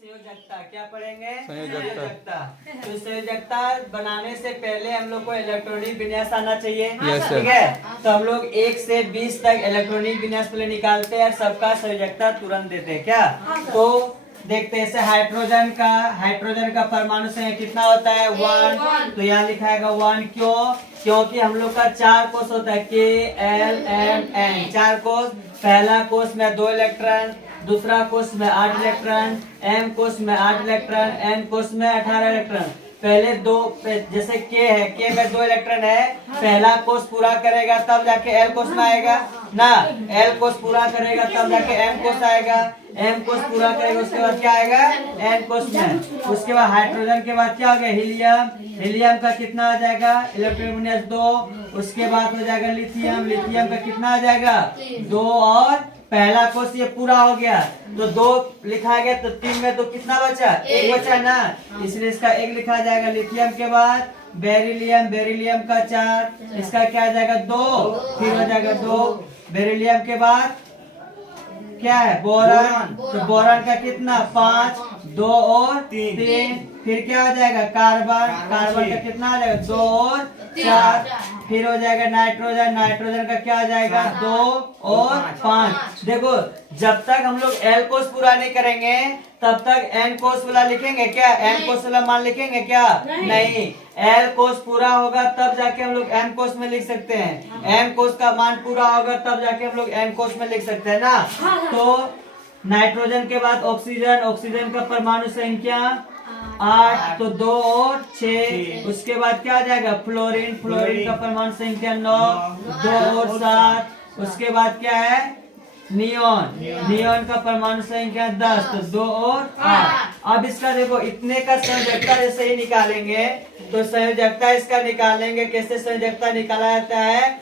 संयोजकता क्या पढ़ेंगे? संयोजकता। तो संयोजकता बनाने से पहले हम लोग को इलेक्ट्रॉनिक विन्यास आना चाहिए। Yes, sir. ठीक है, तो हम लोग 1 से 20 तक इलेक्ट्रॉनिक विन्यास पहले निकालते हैं, सबका संयोजकता तुरंत देते हैं क्या। तो देखते हैं, जैसे हाइड्रोजन का परमाणु संख्या कितना होता है? 1। तो यहाँ लिखाएगा 1। क्यों? क्योंकि हम लोग का 4 कोष होता है, K-L-M-N 4 कोष। पहला कोष में 2 इलेक्ट्रॉन, दूसरा कोष में 8 इलेक्ट्रॉन, M कोष में 8 इलेक्ट्रॉन, N कोष में 18 इलेक्ट्रॉन। पहले दो, जैसे K है, K में 2 इलेक्ट्रॉन है, पहला कोष पूरा करेगा तब जाके L कोष में आएगा ना, L कोष पूरा करेगा तब जाके M कोष आएगा, M कोष पूरा करेगा उसके बाद क्या आएगा? N कोष में। उसके बाद हाइड्रोजन के बाद क्या हो गया? हीलियम। हीलियम का कितना आ जाएगा? इलेक्ट्रॉनिक विन्यास 2। उसके बाद हो जाएगा लिथियम। लिथियम का कितना आ जाएगा? 2। और पहला कोष ये पूरा हो गया तो 2 लिखा गया, तो 3 में तो कितना बचा? 1 बचा ना, इसलिए इसका 1 लिखा जाएगा। लिथियम के बाद बेरिलियम। बेरिलियम का 4, इसका क्या आ जाएगा? 2, फिर हो जाएगा 2। बेरिलियम के बाद क्या है? बोरान। तो बोरान का कितना? 5, 2 और 3। फिर क्या आ जाएगा? कार्बन। कार्बन का कितना आ जाएगा? 2 और 4। फिर हो जाएगा नाइट्रोजन। नाइट्रोजन का क्या आ जाएगा? 2 और 5। देखो, जब तक हम लोग L कोष पूरा नहीं करेंगे तब तक N कोष वाला लिखेंगे क्या? N कोष वाला मान लिखेंगे क्या? नहीं। L कोष पूरा होगा तब जाके हम लोग M कोष में लिख सकते हैं। M कोष का मान पूरा होगा तब जाके हम लोग N कोष में लिख सकते हैं ना। तो नाइट्रोजन के बाद ऑक्सीजन। ऑक्सीजन का परमाणु संख्या 8, तो 2 और 6। उसके बाद क्या आ जाएगा? फ्लोरीन। फ्लोरीन का परमाणु संख्या 9, 2 और 7। उसके बाद क्या है? नियोन। नियोन का परमाणु संख्या 10, तो 2 और 8। अब इसका देखो, इतने का संयोजकता जैसे ही निकालेंगे तो संयोजकता इसका निकालेंगे। कैसे संयोजकता निकाला जाता है?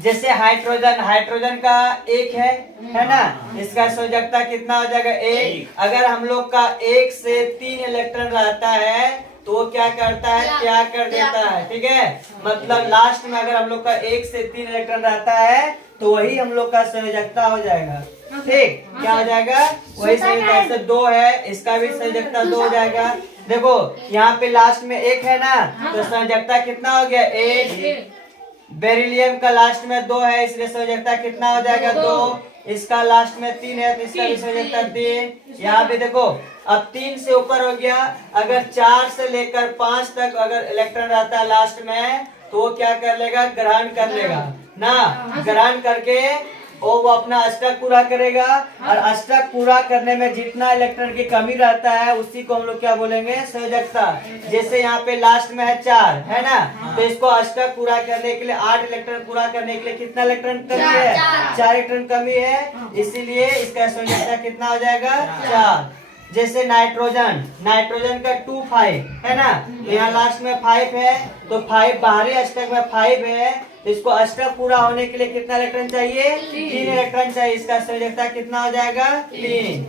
जैसे हाइड्रोजन का 1 है ना, इसका संयोजकता कितना हो जाएगा? 1। अगर हम लोग का 1 से 3 इलेक्ट्रॉन रहता है तो वो क्या करता है? त्याग कर देता है। ठीक है, मतलब लास्ट में अगर हम लोग का 1 से 3 इलेक्ट्रॉन रहता है तो वही हम लोग का संयोजकता हो जाएगा। ठीक, क्या हो जाएगा? वही संयोजकता। 2 है, इसका भी संयोजकता 2 हो जाएगा। देखो, यहाँ पे लास्ट में 1 है ना, तो संयोजकता कितना हो गया? 1। बेरिलियम का लास्ट में 2 है, इसलिए संयोजकता कितना हो जाएगा? 2। इसका लास्ट में 3 है तो इसका भी संयोजकता 3। यहाँ पे देखो, अब 3 से ऊपर हो गया। अगर 4 से लेकर 5 तक अगर इलेक्ट्रॉन रहता है लास्ट में तो वो क्या कर लेगा? ग्रहण कर लेगा ना। ग्रहण करके वो अपना अष्टक पूरा करेगा, और अष्टक पूरा करने में जितना इलेक्ट्रॉन की कमी रहता है उसी को हम लोग क्या बोलेंगे? संयोजकता। जैसे यहाँ पे लास्ट में है 4 है ना, तो इसको अष्टक पूरा करने के लिए 8 इलेक्ट्रॉन पूरा करने के लिए कितना इलेक्ट्रॉन कमी है? 4 इलेक्ट्रॉन कमी है, इसीलिए इसका संयोजकता कितना हो जाएगा? 4। जैसे नाइट्रोजन का 2, 5 है ना, तो यहाँ लास्ट में 5 है, तो 5 बाहरी अष्टक में 5 है, तो इसको अष्टक पूरा होने के लिए कितना इलेक्ट्रॉन चाहिए? 3 इलेक्ट्रॉन चाहिए। इसका संयोजकता कितना हो जाएगा? 3।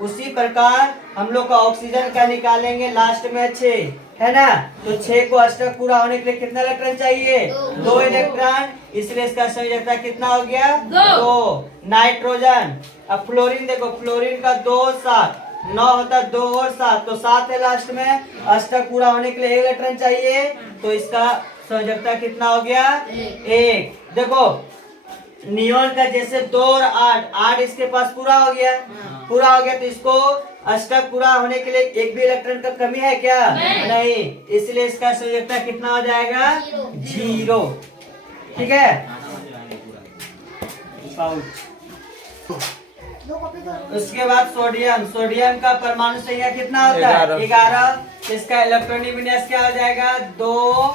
उसी प्रकार हम लोग का ऑक्सीजन का निकालेंगे, लास्ट में 6 है ना, तो 6 को अष्टक पूरा होने के लिए कितना इलेक्ट्रॉन चाहिए? 2 इलेक्ट्रॉन, इसलिए इसका संयोजकता कितना हो गया? 2। नाइट्रोजन। अब फ्लोरीन देखो, फ्लोरीन का 2, 7, 9 होता है, 2 और 7, तो 7 है लास्ट में। अष्टक पूरा होने के लिए 1 इलेक्ट्रॉन चाहिए, तो इसका संयोजकता कितना हो गया? 1। देखो, नियोन का जैसे 2 और 8 इसके पास पूरा हो गया। तो इसको अष्टक पूरा होने के लिए एक भी इलेक्ट्रॉन का कमी है क्या? नहीं, इसलिए इसका संयोजकता कितना हो जाएगा? 0। ठीक है। उसके बाद सोडियम। सोडियम का परमाणु संख्या कितना होता है? 11। इसका इलेक्ट्रॉनिक विन्यास क्या हो जाएगा? 2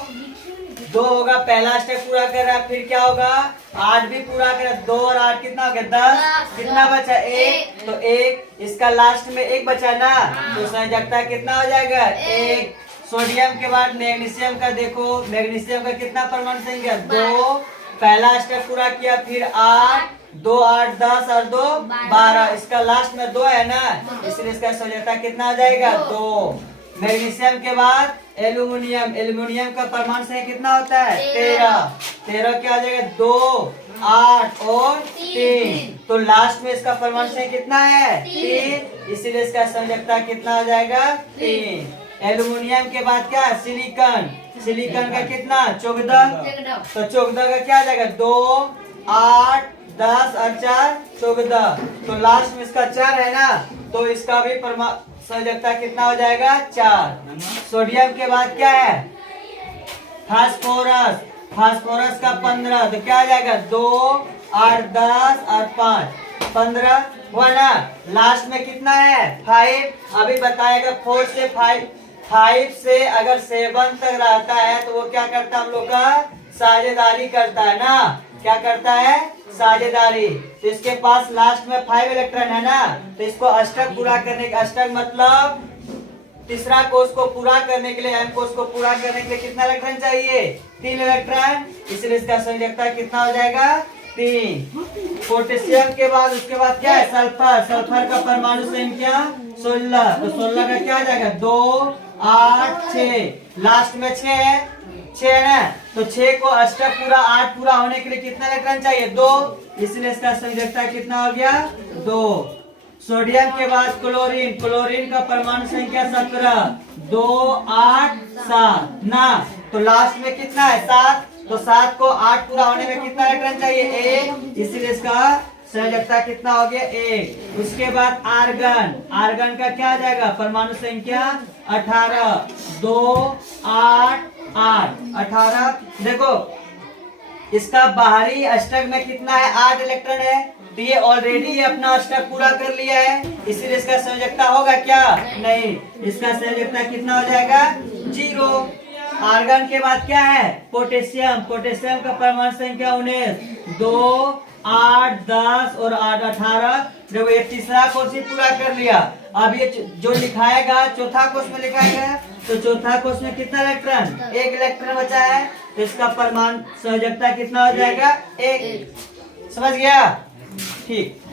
होगा। पहला अष्टक पूरा कर रहा है, फिर क्या होगा? 8 भी पूरा कर, 2 और 8 कितना हो गया? 10। कितना बचा? 1, तो 1। इसका लास्ट में 1 बचा ना, तो संयोजकता कितना हो जाएगा? 1। सोडियम के बाद मैग्नीशियम का देखो, मैग्नीशियम का कितना परमाणु संख्या? 2। पहला अष्टक पूरा किया, फिर 8, 2, 8, 10 और 2, 12। इसका लास्ट में 2 है ना, इसलिए इसका संयोजकता कितना आ जाएगा? 2। मैग्नीशियम के बाद एल्यूमिनियम। एल्यूमिनियम का परमाणु संख्या कितना होता है? 13। 13 क्या आ जाएगा? 2। 8 और 3। तो लास्ट में इसका परमाणु संख्या कितना है? 3, इसीलिए इसका संयोजकता कितना हो जाएगा? 3। एल्युमिनियम के बाद क्या? सिलिकॉन। सिलिकॉन का कितना? 14। तो 14 का क्या आ जाएगा? 2, 8, 10 और 4 14। तो लास्ट में इसका 4 है ना, तो इसका भी संयोजकता कितना हो जाएगा? 4। सोडियम के बाद क्या है? फास्फोरस। फास्फोरस का 15। तो क्या आ जाएगा? 2, 8, 10 और 5 15 हुआ ना। लास्ट में कितना है? 5। अभी बताएगा 4 से 5 से अगर 7 तक रहता है तो वो क्या करता है? हम लोग का साझेदारी करता है ना। क्या करता है? साझेदारी। तो इसके पास लास्ट में 5 इलेक्ट्रॉन है ना, तो इसको अष्टक पूरा करने का, अष्टक मतलब तीसरा कोष को पूरा करने के लिए, एम कोष को पूरा करने के लिए कितना इलेक्ट्रॉन चाहिए? 3 इलेक्ट्रॉन। इसलिए इसका संयोजकता कितना हो जाएगा? 3। पोटेशियम के बाद उसके बाद क्या है? सल्फर। सल्फर का परमाणु संख्या 16। तो 16 का क्या आ जाएगा? 2, 8, 6। लास्ट में 6 है, 6 है ना, तो 6 को अष्टक पूरा 8 पूरा होने के लिए कितना इलेक्ट्रॉन चाहिए? 2। इसलिए इसका संयोजकता कितना हो गया? 2। सोडियम के बाद क्लोरीन। क्लोरीन का परमाणु संख्या 17। 2, 8, 7 ना, तो लास्ट में कितना है? 7। तो 7 को 8 पूरा होने में कितना इलेक्ट्रॉन चाहिए? 1। इसीलिए इसका संयोजकता कितना हो गया? 1। उसके बाद आर्गन। आर्गन का क्या आ जाएगा? परमाणु संख्या 18। 2, 8, 8 18। देखो इसका बाहरी अष्टक में कितना है? 8 इलेक्ट्रॉन है, तो ये ऑलरेडी अपना अष्टक पूरा कर लिया है, इसीलिए इसका संयोजकता होगा क्या? नहीं। इसका संयोजकता कितना हो जाएगा? 0। आर्गन के बाद क्या है? पोटेशियम। पोटेशियम का परमाणु संख्या 19। 2, 8, 10 और 8 18। देखो ये तीसरा कोष ही पूरा कर लिया। अब ये जो लिखाएगा चौथा कोष में लिखाएगा, तो चौथा कोष में कितना इलेक्ट्रॉन? 1 इलेक्ट्रॉन बचा है, तो इसका परमाणु संयोजकता कितना हो जाएगा? 1। समझ गया? ठीक।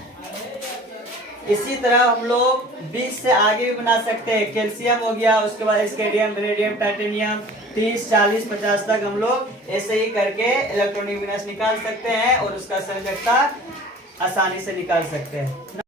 इसी तरह हम लोग 20 से आगे भी बना सकते हैं। कैल्शियम हो गया, उसके बाद स्केडियम, वेनेडियम, टाइटेनियम 30, 40, 50 तक हम लोग ऐसे ही करके इलेक्ट्रॉनिक विन्यास निकाल सकते हैं और उसका संयोजकता आसानी से निकाल सकते हैं।